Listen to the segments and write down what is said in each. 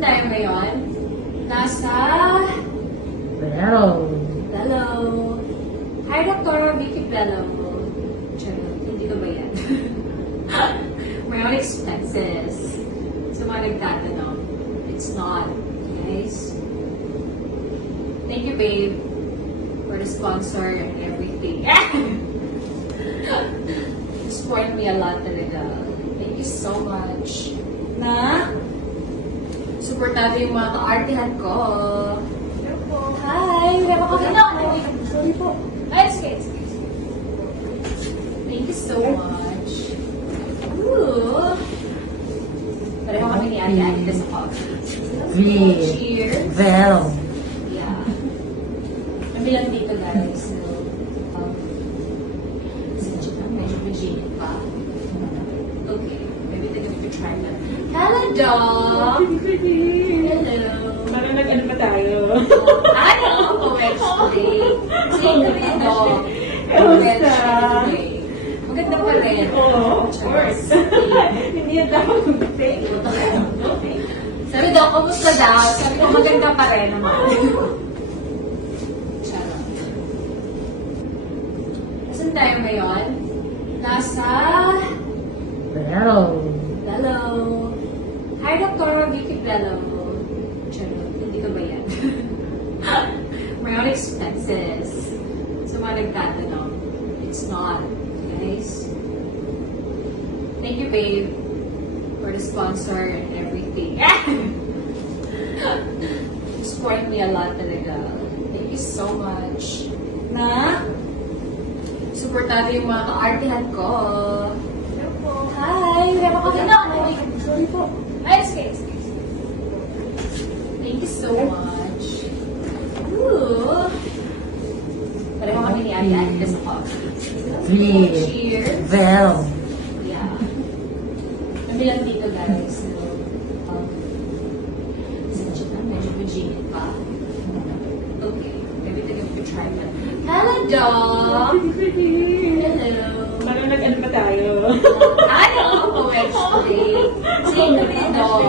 Saan tayo ngayon? Nasa... Pero, Hello. Hi, Dr. Vicky Bello. Charot, hindi ko ba yan? My own expenses. Sa mga nagtatanong, it's not, guys. Thank you, babe, for the sponsor and everything. You support me a lot talaga. Thank you so much. Na, supportado yung mga ka-artihan ko. Hi! Wala ka na ako. Sorry po. Ay, sige. Thank you so much. Ooh. Pareho kami ni Ate dito sa coffee. Cheers. Well, Yeah. Kami lang dito, guys. So, medyo maginit pa. Okay. Maybe they're going to try that. Hello, dog! Hello! Parang nag-ano pa tayo? Ano? Poetry. Kasi kami yung dog. Kamusta? Maganda pa rin. Oo, of course. Hindi yan daw mag-take. Sabi daw, kumusta daw? Sabi ko, maganda pa rin naman. Charot. Saan tayo ngayon? Nasa... pero, Hello. Hi, Dr. Vicky Bello. Charot, hindi ko ba yan? My own expenses. Sa mga nagtatanong, it's not, guys. Thank you, babe, for the sponsor and everything. You support me a lot talaga. Thank you so much. Na, supportado yung mga ka-artihan ko. Hi! Wala ka na ako. Sorry po. Ay, sige. Thank you so much. Ooh. Pareho kami ni Ate dito sa coffee. Cheers. well, Yeah. Kami lang dito, guys. So, medyo maginit pa. Okay. Maybe they're going to try that. Hello, dog! Hello! Parang nag-ano pa tayo? Ano? Poetry. Kasi kami yung dog.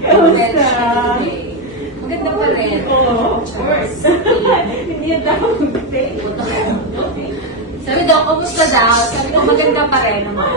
Kamusta? Maganda pa rin. Oo, of course. Hindi yan daw mag-take. Sabi daw, kumusta daw? Sabi ko, maganda pa rin naman.